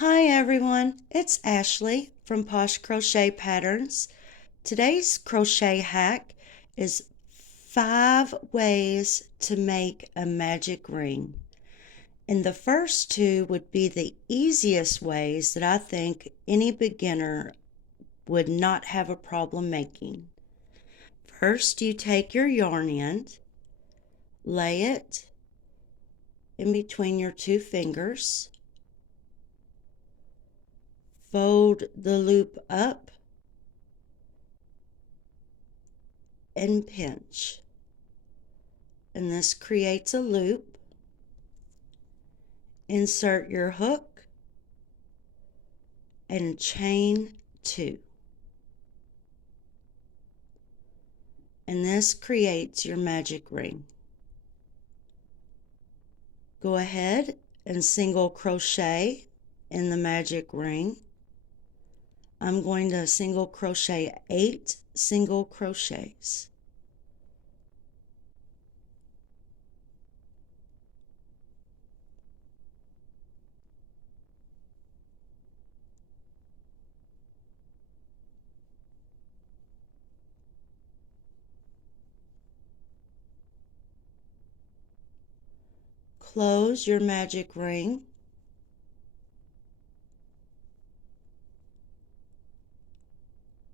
Hi everyone, it's Ashley from Posh Crochet Patterns. Today's crochet hack is 5 ways to make a magic ring. And the first two would be the easiest ways that I think any beginner would not have a problem making. First, you take your yarn end, lay it in between your two fingers, fold the loop up and pinch, and this creates a loop. Insert your hook and chain 2, and this creates your magic ring. Go ahead and single crochet in the magic ring. I'm going to single crochet 8 single crochets. Close your magic ring.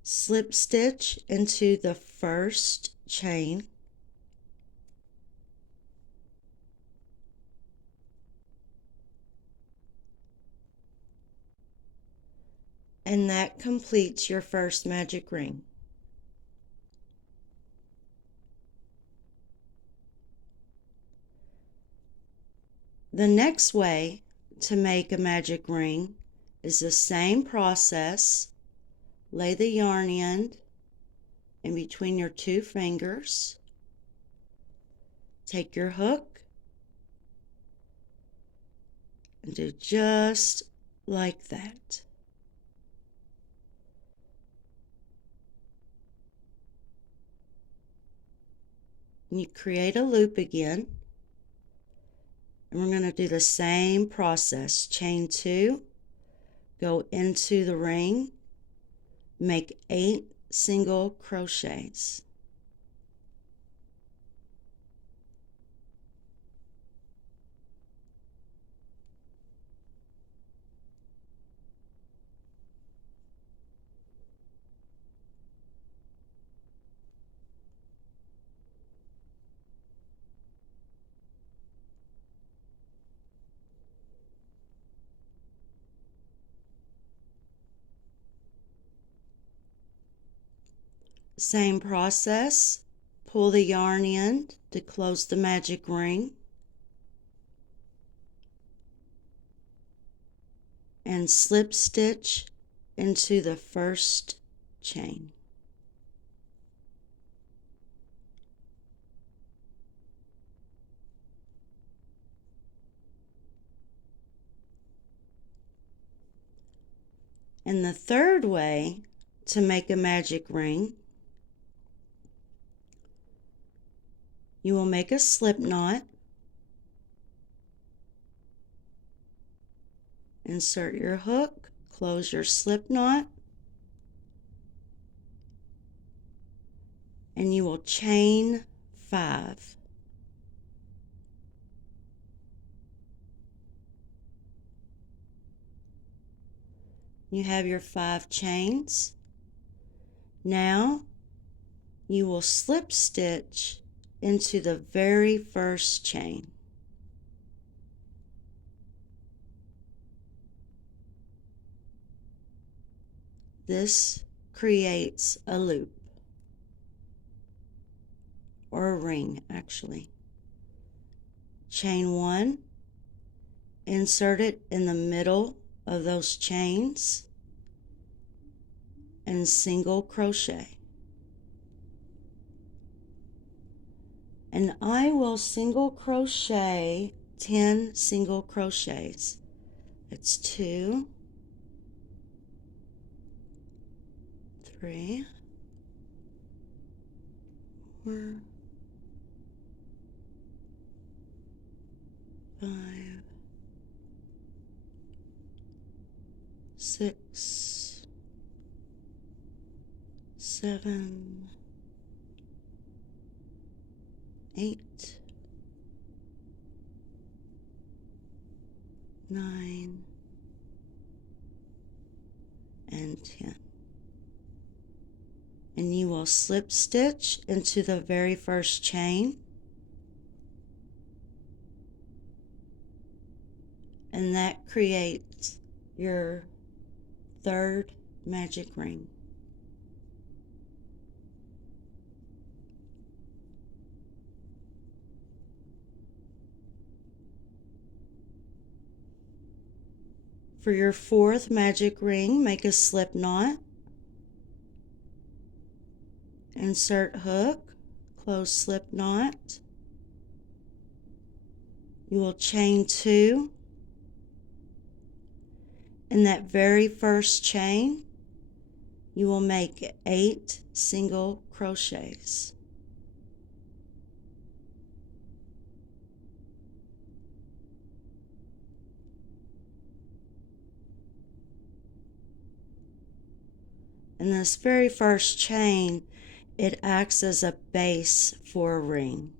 Slip stitch into the first chain. And that completes your first magic ring. The next way to make a magic ring is the same process. Lay the yarn end in between your two fingers. Take your hook and do just like that. And you create a loop again. And we're going to do the same process. Chain 2, go into the ring, make 8 single crochets. Same process. Pull the yarn end to close the magic ring. And slip stitch into the first chain. And the third way to make a magic ring, you will make a slip knot, insert your hook, close your slip knot, and you will chain 5. You have your 5 chains. Now you will slip stitch into the very first chain. This creates a loop, or a ring actually. Chain 1, insert it in the middle of those chains, and single crochet. And I will single crochet 10 single crochets. It's 2, 3, 4, 5, 6, 7, 8, 9, and 10. And you will slip stitch into the very first chain, and that creates your third magic ring. For your fourth magic ring, make a slip knot, insert hook, close slip knot. You will chain 2. In that very first chain, you will make 8 single crochets. In this very first chain, it acts as a base for a ring.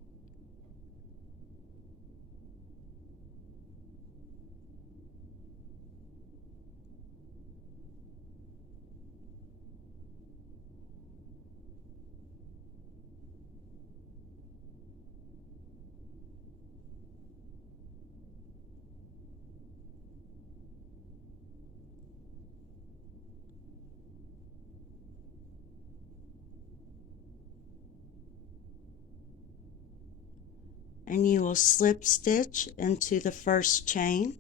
And you will slip stitch into the first chain,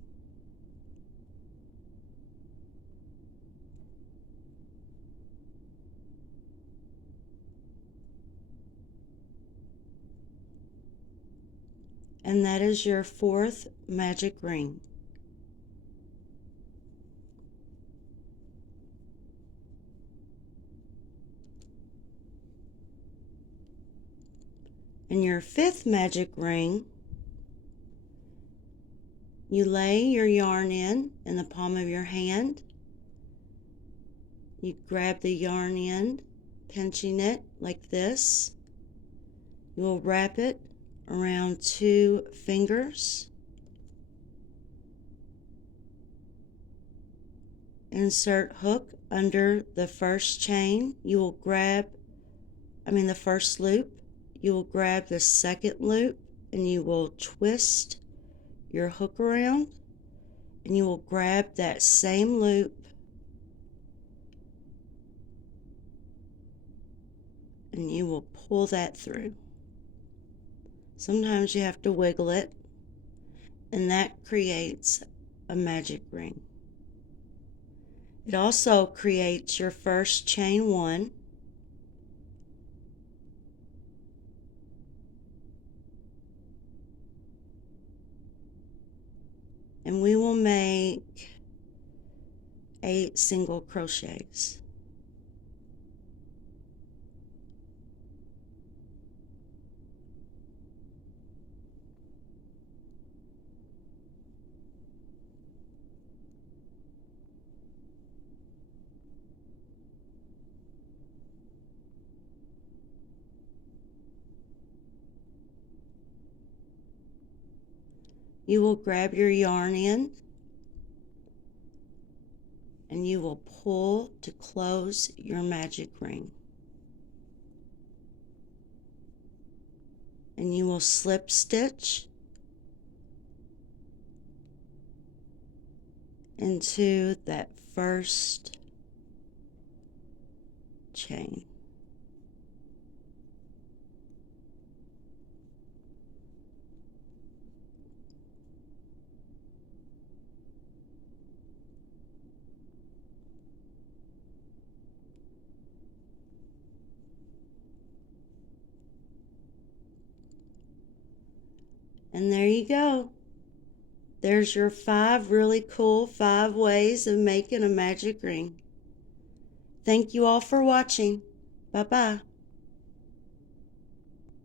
and that is your fourth magic ring. In your fifth magic ring, you lay your yarn in the palm of your hand. You grab the yarn end, pinching it like this. You will wrap it around 2 fingers. Insert hook under the first chain. You will the first loop. You will grab the second loop and you will twist your hook around, and you will grab that same loop and you will pull that through. Sometimes you have to wiggle it, and that creates a magic ring. It also creates your first chain 1, and we will make 8 single crochets. You will grab your yarn end and you will pull to close your magic ring. And you will slip stitch into that first chain. And there you go. There's your 5 really cool 5 ways of making a magic ring. Thank you all for watching. Bye-bye.